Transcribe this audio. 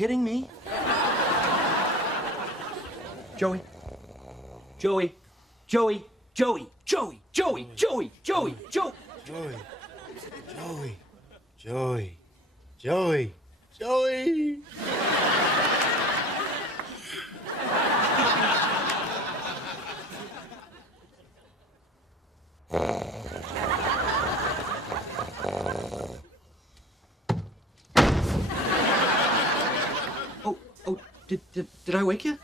kidding me? Joey? Joey? Joey? Joey? Joey? Joey? Joey? Joey? Joey? Joey. Joey. Joey. Joey. Joey. Oh, did I wake you?